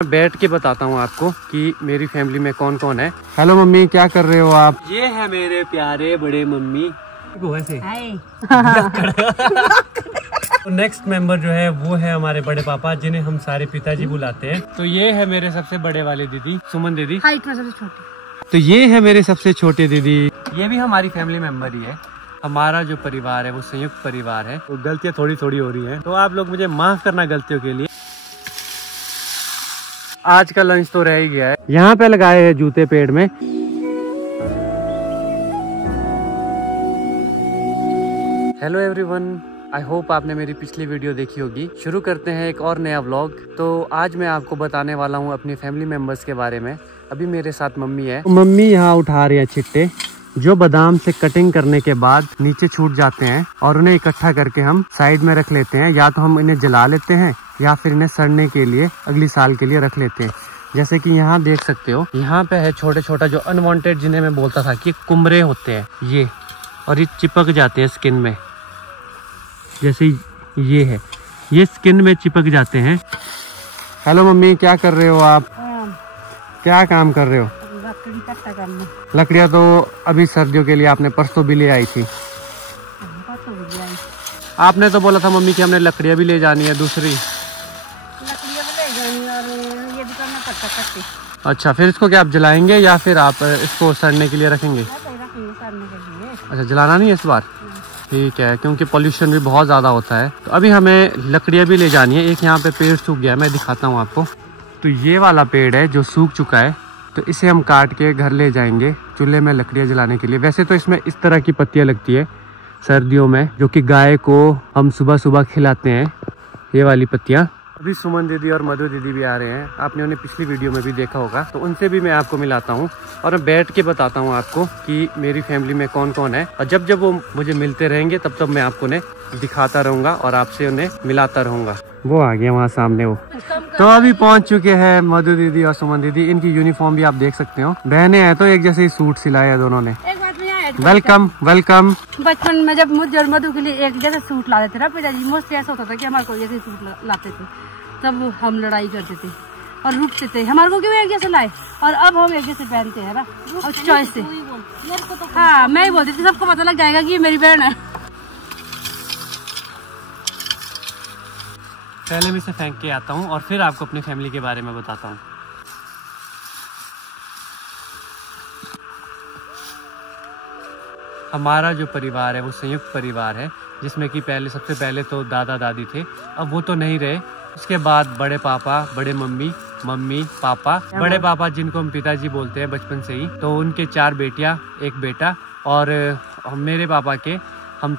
बैठ के बताता हूँ आपको कि मेरी फैमिली में कौन कौन है। हेलो मम्मी, क्या कर रहे हो आप? ये है मेरे प्यारे बड़े मम्मी। वैसे तो नेक्स्ट मेंबर जो है वो है हमारे बड़े पापा, जिन्हें हम सारे पिताजी बुलाते हैं। तो ये है मेरे सबसे बड़े वाले दीदी सुमन दीदी, हाइट में सबसे छोटी। तो ये है मेरे सबसे छोटे दीदी। ये भी हमारी फैमिली मेंबर ही है। हमारा जो परिवार है वो संयुक्त परिवार है। तो गलतियाँ थोड़ी थोड़ी हो रही हैं, तो आप लोग मुझे माफ करना गलतियों के लिए। आज का लंच तो रह ही गया है। यहाँ पे लगाए हैं जूते पेड़ में। हेलो एवरीवन, आई होप आपने मेरी पिछली वीडियो देखी होगी। शुरू करते हैं एक और नया व्लॉग। तो आज मैं आपको बताने वाला हूँ अपनी फैमिली मेंबर्स के बारे में। अभी मेरे साथ मम्मी है। मम्मी यहाँ उठा रही है छिट्टे, जो बादाम से कटिंग करने के बाद नीचे छूट जाते हैं, और उन्हें इकट्ठा करके हम साइड में रख लेते हैं। या तो हम इन्हें जला लेते हैं या फिर इन्हें सड़ने के लिए अगली साल के लिए रख लेते हैं। जैसे कि यहाँ देख सकते हो, यहाँ पे है छोटे छोटा जो अनवांटेड, जिन्हें मैं बोलता था कि कुमरे होते हैं ये, और ये चिपक जाते हैं स्किन में। जैसे ये है, ये स्किन में चिपक जाते हैं। हेलो मम्मी, क्या कर रहे हो आप? क्या काम कर रहे हो? लकड़ियाँ तो अभी सर्दियों के लिए आपने परसों भी ले आई थी। आपने तो बोला था मम्मी कि हमने लकड़ियाँ भी ले जानी है, दूसरी लकड़ियाँ भी ले जानी और ये भी करना पड़ता कट्टी। अच्छा, फिर इसको क्या आप जलाएंगे या फिर आप इसको सड़ने के लिए रखेंगे? अच्छा, जलाना नहीं है इस बार, ठीक है, क्योंकि पोल्यूशन भी बहुत ज़्यादा होता है। तो अभी हमें लकड़ियाँ भी ले जानी है। एक यहाँ पे पेड़ सूख गया है, मैं दिखाता हूँ आपको। तो ये वाला पेड़ है जो सूख चुका है, तो इसे हम काट के घर ले जाएंगे चूल्हे में लकड़ियाँ जलाने के लिए। वैसे तो इसमें इस तरह की पत्तियाँ लगती है सर्दियों में, जो कि गाय को हम सुबह सुबह खिलाते हैं, ये वाली पत्तियाँ। अभी सुमन दीदी और मधु दीदी भी आ रहे हैं। आपने उन्हें पिछली वीडियो में भी देखा होगा, तो उनसे भी मैं आपको मिलाता हूँ और मैं बैठ के बताता हूँ आपको कि मेरी फैमिली में कौन कौन है। और जब जब वो मुझे मिलते रहेंगे तब तब मैं आपको उन्हें दिखाता रहूँगा और आपसे उन्हें मिलाता रहूँगा। वो आ गया वहाँ सामने वो। तो अभी पहुँच चुके हैं मधु दीदी और सुमन दीदी। इनकी यूनिफॉर्म भी आप देख सकते हो, बहनें हैं तो एक जैसे ही सूट सिलाए हैं दोनों ने। Welcome welcome. बचपन में जब मुझे और मधु के लिए एक जैसे सूट ला देते ना पिताजी, मोस्टली ऐसा होता था कि हमारे को जैसे सूट लाते थे, तब हम लड़ाई करते थे और रुकते थे हमारे को क्यों एक जैसे लाए। और अब हम एक जैसे पहनते हैं ना, और चॉइस से। हाँ, मैं ही बोलती थी, सबको पता लग जाएगा कि ये मेरी बहन है। पहले मैं इसे फेंक के आता हूँ और फिर आपको अपनी फैमिली के बारे में बताता हूँ। हमारा जो परिवार है वो संयुक्त परिवार है, जिसमें कि सबसे पहले तो दादा दादी थे, अब वो तो नहीं रहे। उसके बाद बड़े पापा, बड़े मम्मी, मम्मी, पापा, बड़े पापा जिनको हम पिताजी बोलते हैं बचपन से ही, तो उनके 4 बेटियां, 1 बेटा, और मेरे पापा के हम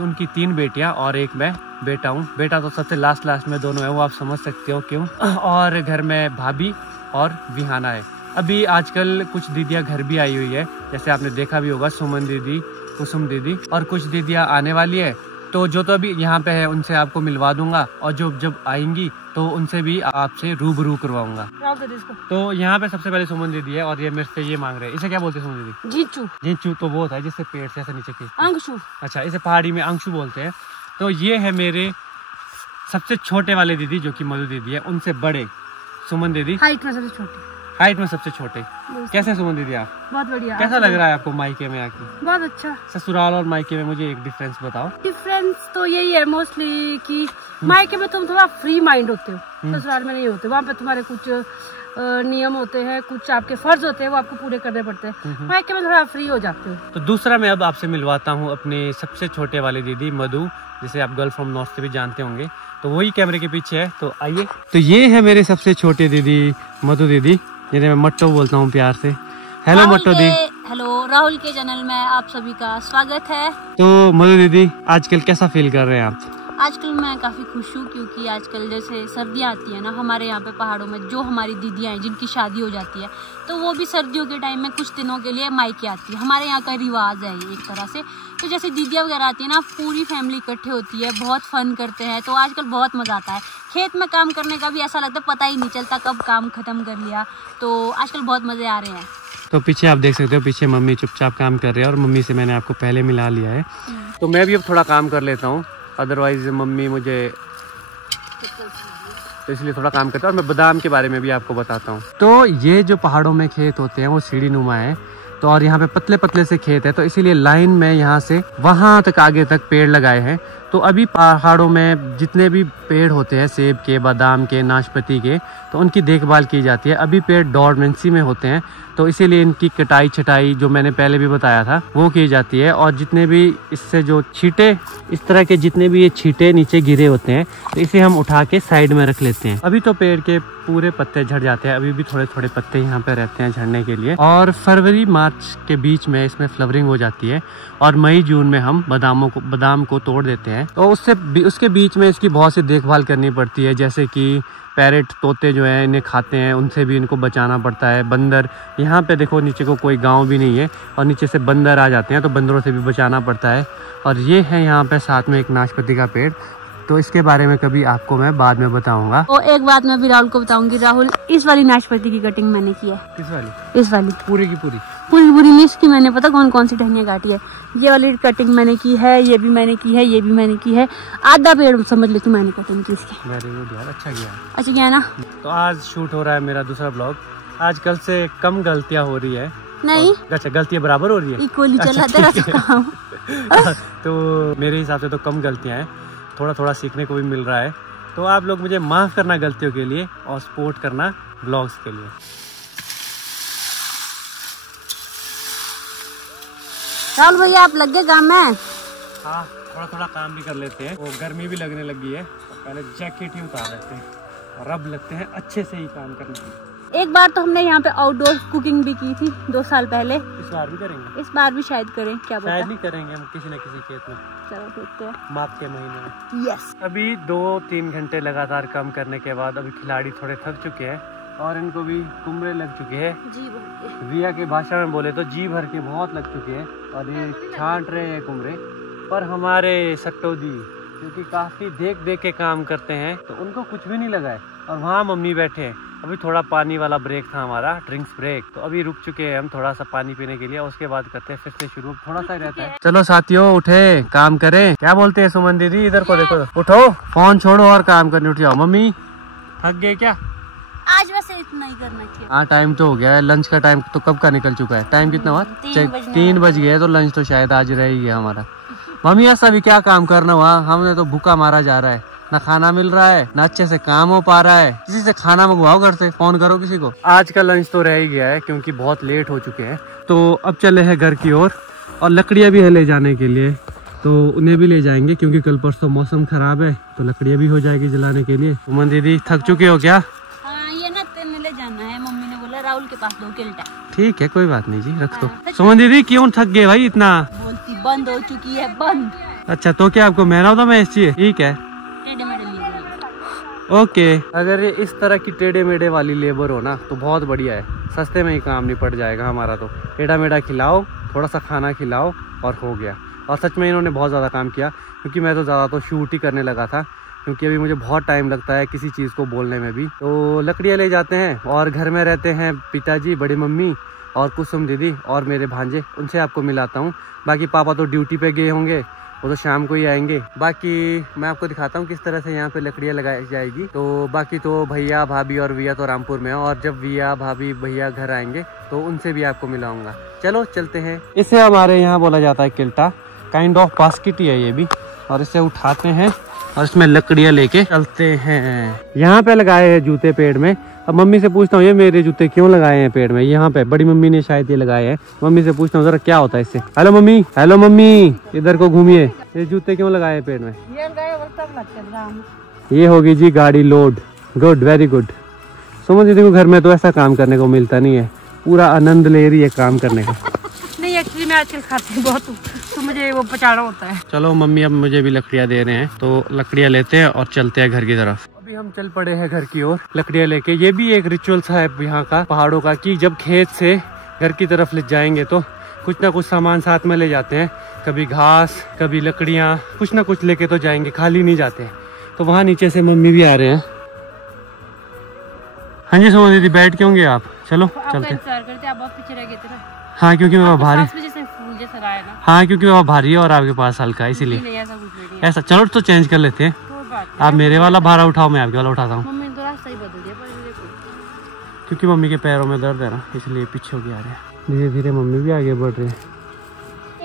उनकी 3 बेटियां और 1 मैं बेटा हूँ। बेटा तो सबसे लास्ट में दोनों है, वो आप समझ सकते हो क्यों। और घर में भाभी और विहाना है। अभी आजकल कुछ दीदियाँ घर भी आई हुई है, जैसे आपने देखा भी होगा, सुमन दीदी, कुसुम दीदी, और कुछ दीदियाँ आने वाली है। तो जो तो अभी यहाँ पे है उनसे आपको मिलवा दूंगा, और जो जब आएंगी तो उनसे भी आपसे रूबरू करवाऊंगा। तो यहाँ पे सबसे पहले सुमन दीदी है, और ये मेरे से ये मांग रहे हैं। इसे क्या बोलते हैं सुमन दीदी? जींचू। जींचू तो वो होता है जिससे पेड़ से ऐसे नीचे खींचते। अंशु। अच्छा, इसे पहाड़ी में अंशु बोलते हैं। तो ये है मेरे सबसे छोटे वाले दीदी, जो की मधु दीदी है। उनसे बड़े सुमन दीदी, हाइट में सबसे छोटी। हाइट में सबसे छोटे। कैसे सुमन दीदी आप? बहुत बढ़िया। कैसा लग रहा है आपको मायके में आके? बहुत अच्छा। ससुराल और मायके में मुझे एक डिफरेंस बताओ। डिफरेंस तो यही है मोस्टली कि मायके में तुम थोड़ा फ्री माइंड होते हो, ससुराल में नहीं होते। वहाँ पे तुम्हारे कुछ नियम होते हैं, कुछ आपके फर्ज होते हैं, वो आपको पूरे करने पड़ते हैं। मायके में थोड़ा फ्री हो जाते हो। तो दूसरा मैं अब आपसे मिलवाता हूँ अपने सबसे छोटे वाले दीदी मधु, जिसे आप गर्ल फ्रॉम नॉर्थ से भी जानते होंगे। तो वही कैमरे के पीछे है, तो आइए। तो ये है मेरे सबसे छोटे दीदी मधु दीदी, जिन्हें मैं मट्टो बोलता हूँ प्यार से। हेलो मट्टो दी। हेलो, राहुल के चैनल में आप सभी का स्वागत है। तो मधु दीदी, आजकल कैसा फील कर रहे हैं आप? आजकल मैं काफ़ी खुश हूँ, क्योंकि आजकल जैसे सर्दियाँ आती है ना, हमारे यहाँ पे पहाड़ों में जो हमारी दीदियाँ हैं जिनकी शादी हो जाती है, तो वो भी सर्दियों के टाइम में कुछ दिनों के लिए मायके आती है। हमारे यहाँ का रिवाज है ये एक तरह से। तो जैसे दीदियाँ वगैरह आती है ना, पूरी फैमिली इकट्ठे होती है, बहुत फन करते हैं। तो आजकल बहुत मज़ा आता है। खेत में काम करने का भी ऐसा लगता है, पता ही नहीं चलता कब काम खत्म कर लिया। तो आजकल बहुत मज़े आ रहे हैं। तो पीछे आप देख सकते हो, पीछे मम्मी चुपचाप काम कर रहे हैं, और मम्मी से मैंने आपको पहले मिला लिया है। तो मैं भी अब थोड़ा काम कर लेता हूँ, अदरवाइज मम्मी मुझे तो इसलिए थोड़ा काम करता हूँ। और मैं बादाम के बारे में भी आपको बताता हूँ। तो ये जो पहाड़ों में खेत होते हैं वो सीढ़ी नुमा है, तो और यहाँ पे पतले पतले से खेत है, तो इसीलिए लाइन में यहाँ से वहाँ तक आगे तक पेड़ लगाए हैं। तो अभी पहाड़ों में जितने भी पेड़ होते हैं, सेब के, बादाम के, नाशपाती के, तो उनकी देखभाल की जाती है। अभी पेड़ डॉर्मेंसी में होते हैं, तो इसीलिए इनकी कटाई छटाई जो मैंने पहले भी बताया था वो की जाती है। और जितने भी इससे जो छींटे, इस तरह के जितने भी ये छींटे नीचे गिरे होते हैं, तो इसे हम उठा के साइड में रख लेते हैं। अभी तो पेड़ के पूरे पत्ते झड़ जाते हैं, अभी भी थोड़े थोड़े पत्ते यहाँ पे रहते हैं झड़ने के लिए। और फरवरी मार्च के बीच में इसमें फ्लावरिंग हो जाती है और मई जून में हम बादाम को तोड़ देते हैं। तो उसके बीच में इसकी बहुत सी देखभाल करनी पड़ती है, जैसे कि पैरेट, तोते जो हैं इन्हें खाते हैं, उनसे भी इनको बचाना पड़ता है। बंदर, यहाँ पे देखो नीचे को कोई गांव भी नहीं है और नीचे से बंदर आ जाते हैं, तो बंदरों से भी बचाना पड़ता है। और ये है यहाँ पे साथ में एक नाशपाती का पेड़, तो इसके बारे में कभी आपको मैं बाद में बताऊंगा। और एक बात मैं भी राहुल को बताऊंगी। राहुल, इस वाली नाशपाती की कटिंग मैंने की है। किस वाली? इस वाली पूरी की पूरी? पूरी नहीं इसकी मैंने पता कौन कौन सी टहनियाँ काटी है। ये वाली कटिंग मैंने की है, ये भी मैंने की है, ये भी मैंने की है। आधा पेड़ समझ लो कि मैंने कटिंग की इसकी। वेरी गुड यार, अच्छा किया। अच्छा किया ना। तो आज शूट हो रहा है मेरा दूसरा ब्लॉग। आज कल से कम गलतियाँ हो रही है। नहीं, अच्छा, गलतियाँ बराबर हो रही है, इक्वली चला काम। तो मेरे हिसाब से तो कम गलतियाँ हैं, थोड़ा थोड़ा सीखने को भी मिल रहा है। तो आप लोग मुझे माफ़ करना गलतियों के लिए और सपोर्ट करना ब्लॉग्स के लिए। राहुल भैया, आप लग गए काम में? हाँ, थोड़ा थोड़ा काम भी कर लेते हैं। वो गर्मी भी लगने लगी है, तो पहले जैकेट ही उतार लेते हैं और अब लगते हैं अच्छे से ही काम करने। एक बार तो हमने यहाँ पे आउटडोर कुकिंग भी की थी 2 साल पहले। इस बार भी करेंगे? इस बार भी शायद करें, क्या पता। शायद नहीं करेंगे हम किसी न किसी खेत में। चलो देखते हैं। माघ के महीने में। यस। अभी 2-3 घंटे लगातार काम करने के बाद अभी खिलाड़ी थोड़े थक चुके हैं और इनको भी कुमरे लग चुके हैं। जी भर के। रिया की भाषा में बोले तो जी भर के बहुत लग चुके हैं और ये छांट रहे हैं कुमरे। पर हमारे सट्टो दी क्योंकि काफ़ी देख देख के काम करते हैं, तो उनको कुछ भी नहीं लगा है। और वहाँ मम्मी बैठे हैं। अभी थोड़ा पानी वाला ब्रेक था हमारा, ड्रिंक्स ब्रेक, तो अभी रुक चुके हैं हम थोड़ा सा पानी पीने के लिए। उसके बाद करते हैं फिर से शुरू, थोड़ा सा रहता है। चलो साथियों, उठे, काम करें। क्या बोलते हैं सुमन दीदी? इधर को देखो, उठो, फोन छोड़ो और काम करने उठ जाओ। मम्मी थक गए क्या? आज वैसे इतना ही करना चाहिए। हाँ, टाइम तो हो गया है, लंच का टाइम तो कब का निकल चुका है। टाइम कितना हुआ? 3 बज गए, तो लंच तो शायद आज रह ही गया हमारा। मम्मी ऐसा भी क्या काम करना हुआ, हमने तो भूखा मारा जा रहा है, ना खाना मिल रहा है, ना अच्छे से काम हो पा रहा है। किसी से खाना मंगवाओ, घर से फोन करो किसी को। आज का लंच तो रह ही गया है क्योंकि बहुत लेट हो चुके हैं। तो अब चले हैं घर की ओर और लकड़ियाँ भी है ले जाने के लिए, तो उन्हें भी ले जाएंगे क्योंकि कल परसों मौसम खराब है, तो लकड़ियाँ भी हो जाएगी जलाने के लिए। सुमन दीदी थक चुके हो क्या? हाँ, ये ना तेने ले जाना है, मम्मी ने बोला राहुल के पास 2 किल्टा। ठीक है, कोई बात नहीं जी, रख दो। सुमन दीदी क्यों थक गए भाई इतना? बोलती बंद हो चुकी है, बंद। अच्छा, तो क्या आपको महीना होता मैं चाहिए? ठीक है, ओके। अगर ये इस तरह की टेढ़े मेढ़े वाली लेबर हो ना तो बहुत बढ़िया है, सस्ते में ही काम निपट जाएगा हमारा। तो टेढ़ा मेढ़ा खिलाओ, थोड़ा सा खाना खिलाओ और हो गया। और सच में इन्होंने बहुत ज़्यादा काम किया क्योंकि मैं तो ज़्यादा तो शूट ही करने लगा था, क्योंकि अभी मुझे बहुत टाइम लगता है किसी चीज़ को बोलने में भी। तो लकड़ियाँ ले जाते हैं और घर में रहते हैं पिताजी, बड़ी मम्मी और कुसुम दीदी और मेरे भांजे, उनसे आपको मिलाता हूँ। बाकी पापा तो ड्यूटी पे गए होंगे, वो तो शाम को ही आएंगे। बाकी मैं आपको दिखाता हूँ किस तरह से यहाँ पे लकड़ियाँ लगाई जाएगी। तो बाकी तो भैया भाभी और विया तो रामपुर में है, और जब विया भाभी भैया घर आएंगे तो उनसे भी आपको मिलाऊंगा। चलो चलते हैं। इसे हमारे यहाँ बोला जाता है किल्टा, काइंड ऑफ बास्केट ही है ये भी। और इसे उठाते हैं और इसमें लकड़ियाँ लेके चलते हैं। यहाँ पे लगाए हैं जूते पेड़ में। अब मम्मी से पूछता हूँ ये मेरे जूते क्यों लगाए हैं पेड़ में? यहाँ पे बड़ी मम्मी ने शायद ये लगाए हैं। मम्मी से पूछता हूँ जरा क्या होता है इससे। हेलो मम्मी, हेलो मम्मी, इधर को घूमिए। ये जूते क्यों लगाए हैं पेड़ में? ये होगी जी गाड़ी load. Good, very good. Suman दीदी को घर में तो ऐसा काम करने को मिलता नहीं है, पूरा आनंद ले रही है काम करने का। नहीं, एक्चुअली मैं आजकल खाती हूँ बहुत, तो मुझे वो पचाना होता है। चलो मम्मी अब मुझे भी लकड़ियाँ दे रहे हैं, तो लकड़ियाँ लेते हैं और चलते हैं घर की तरफ। अभी हम चल पड़े हैं घर की ओर लकड़ियाँ लेके। ये भी एक रिचुअल सा है यहाँ का, पहाड़ों का, कि जब खेत से घर की तरफ ले जाएंगे तो कुछ ना कुछ सामान साथ में ले जाते हैं। कभी घास, कभी लकड़ियाँ, कुछ ना कुछ लेके तो जाएंगे, खाली नहीं जाते हैं। तो वहाँ नीचे से मम्मी भी आ रहे हैं। हाँ जी सुमन दीदी, बैठ के होंगे आप? चलो चलते। आप बहुत पीछे रह गए थे ना। हाँ, क्योंकि मैं भारी, हाँ क्योंकि वो भारी है और आपके पास हल्का, इसीलिए। ऐसा चलो तो चेंज कर लेते हैं। आप मेरे वाला भारा उठाओ, मैं आपके वाला उठाता हूँ। रास्ता ही बदल दिया पर क्योंकि मम्मी के पैरों में दर्द है ना, इसलिए पीछे हो के आ रहे हैं। धीरे धीरे मम्मी भी आगे बढ़ रही है।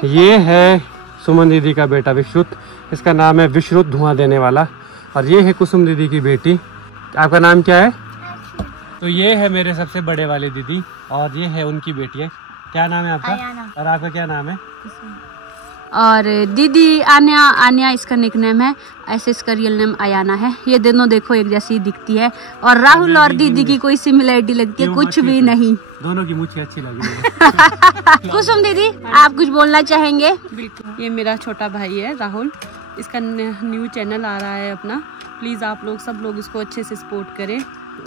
ये है सुमन दीदी का बेटा विश्रुत, इसका नाम है विश्रुत धुआं देने वाला। और ये है कुसुम दीदी की बेटी। आपका नाम क्या है? तो ये है मेरे सबसे बड़े वाले दीदी और ये है उनकी बेटी है। क्या नाम है आपका? और आपका क्या नाम है? और दीदी आन्या, आन्या इसका निकनेम है, ऐसे इसका रियल नेम अयाना है। ये दोनों देखो एक जैसी दिखती है और राहुल और दीदी की कोई सिमिलरिटी लगती है? कुछ भी नहीं, दोनों की मुझे अच्छी लगी। कुसुम दीदी आप कुछ बोलना चाहेंगे? बिल्कुल। ये मेरा छोटा भाई है राहुल, इसका न्यू चैनल आ रहा है अपना। प्लीज़ आप लोग सब लोग इसको अच्छे से सपोर्ट करें,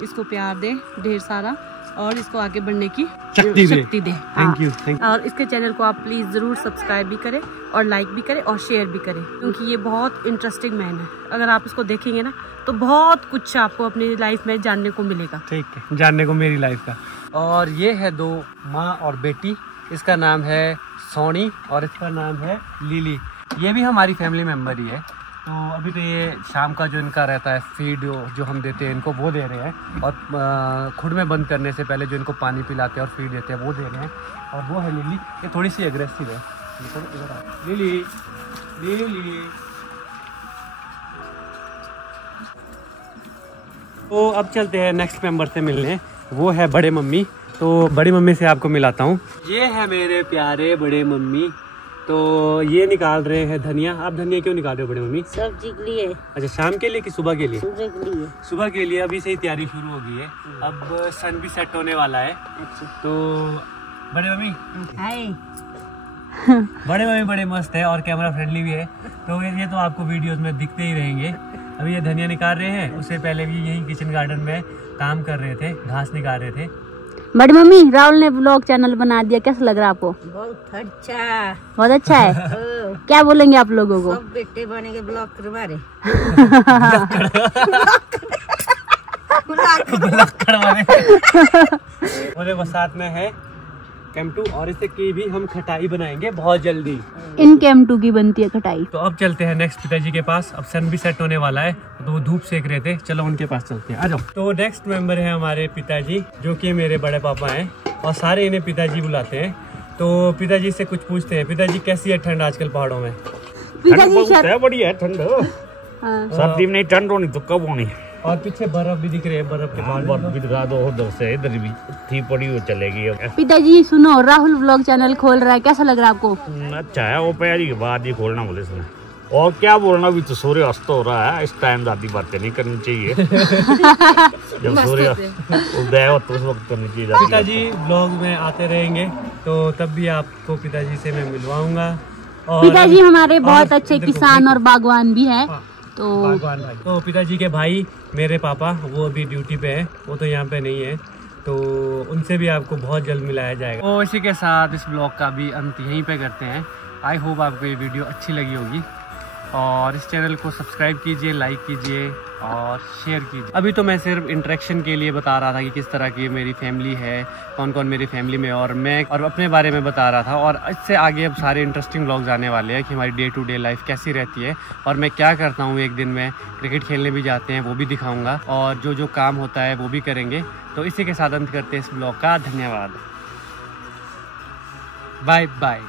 इसको प्यार दें ढेर सारा और इसको आगे बढ़ने की शक्ति दे। Thank you. और इसके चैनल को आप प्लीज़ ज़रूर सब्सक्राइब भी करें और लाइक भी करें और शेयर भी करें, क्योंकि ये बहुत इंटरेस्टिंग मैन है। अगर आप इसको देखेंगे ना तो बहुत कुछ आपको अपनी लाइफ में जानने को मिलेगा। ठीक है, जानने को मेरी लाइफ का। और ये है दो माँ और बेटी, इसका नाम है सोनी और इसका नाम है लिली। ये भी हमारी फैमिली मेम्बर ही है। तो अभी तो ये शाम का जो इनका रहता है फीड जो हम देते हैं इनको वो दे रहे हैं, और खुद में बंद करने से पहले जो इनको पानी पिलाते हैं और फीड देते हैं वो दे रहे हैं। और वो है लिली, ये थोड़ी सी एग्रेसिव है। Lily lily. तो अब चलते हैं नेक्स्ट मेंबर से मिलने, वो है बड़े मम्मी। तो बड़ी मम्मी से आपको मिलाता हूँ। ये है मेरे प्यारे बड़े मम्मी। तो ये निकाल रहे हैं धनिया। आप धनिया क्यों निकाल रहे हो बड़े मम्मी? सब्जी के लिए। अच्छा, शाम के लिए कि सुबह के लिए? सुबह के लिए। सुबह के लिए। अभी से ही तैयारी शुरू हो गई है, अब सन भी सेट होने वाला है। तो बड़े मम्मी हाय। बड़े मम्मी बड़े मस्त है और कैमरा फ्रेंडली भी है, तो ये तो आपको वीडियोस में दिखते ही रहेंगे। अभी ये धनिया निकाल रहे हैं, उससे पहले भी यही किचन गार्डन में काम कर रहे थे, घास निकाल रहे थे। बड़ी मम्मी राहुल ने ब्लॉग चैनल बना दिया, कैसा लग रहा है आपको? बहुत अच्छा। बहुत अच्छा है। क्या बोलेंगे आप लोगों को? सब बेटे बनेंगे ब्लॉग करवारे। और वो साथ में है केम2 और इससे की भी हम खटाई बनाएंगे बहुत जल्दी। इन केम2 की बनती है खटाई। तो अब चलते हैं नेक्स्ट पिताजी के पास। अब सन भी सेट होने वाला है, तो वो धूप सेक रहे थे, चलो उनके पास चलते हैं, आ जाओ। तो नेक्स्ट मेंबर है हमारे पिताजी, जो कि मेरे बड़े पापा हैं और सारे इन्हें पिताजी बुलाते हैं। तो पिताजी से कुछ पूछते हैं। पिताजी कैसी है ठंड आजकल पहाड़ों में? ठंड बढ़िया है, ठंड सर्दी में नहीं, ठंड होनी तो कब होनी। और पीछे बर्फ भी दिख रही है, बर्फ के बाद बर्फ भी दिखा दो, उधर से इधर भी थी पड़ी हो चलेगी। पिताजी सुनो, राहुल व्लॉग चैनल खोल रहा है, कैसा लग रहा है आपको? अच्छा है, वो पैरी के बाद ही खोलना बोले इसने। और क्या बोलना, भी तो सूर्य अस्त हो रहा है, इस टाइम ज्यादा बातें नहीं करनी चाहिए। जब सूर्य उदय हो तो उस वक्त करनी चाहिए। पिताजी ब्लॉग में आते रहेंगे तो तब भी आपको पिताजी से मैं मिलवाऊंगा। और पिताजी हमारे बहुत अच्छे किसान और बागवान भी है। तो पिताजी के भाई मेरे पापा, वो अभी ड्यूटी पे है, वो तो यहाँ पे नहीं है, तो उनसे भी आपको बहुत जल्द मिलाया जाएगा। तो इसी के साथ इस ब्लॉग का भी अंत यहीं पे करते हैं। आई होप आपको ये वीडियो अच्छी लगी होगी और इस चैनल को सब्सक्राइब कीजिए, लाइक कीजिए और शेयर कीजिए। अभी तो मैं सिर्फ इंटरेक्शन के लिए बता रहा था कि किस तरह की मेरी फैमिली है, कौन कौन मेरी फैमिली में, और मैं और अपने बारे में बता रहा था। और इससे आगे अब सारे इंटरेस्टिंग व्लॉग्स आने वाले हैं कि हमारी डे टू डे लाइफ कैसी रहती है और मैं क्या करता हूँ। एक दिन में क्रिकेट खेलने भी जाते हैं, वो भी दिखाऊँगा, और जो जो काम होता है वो भी करेंगे। तो इसी के साथ अंत करते हैं इस ब्लॉग का। धन्यवाद, बाय बाय।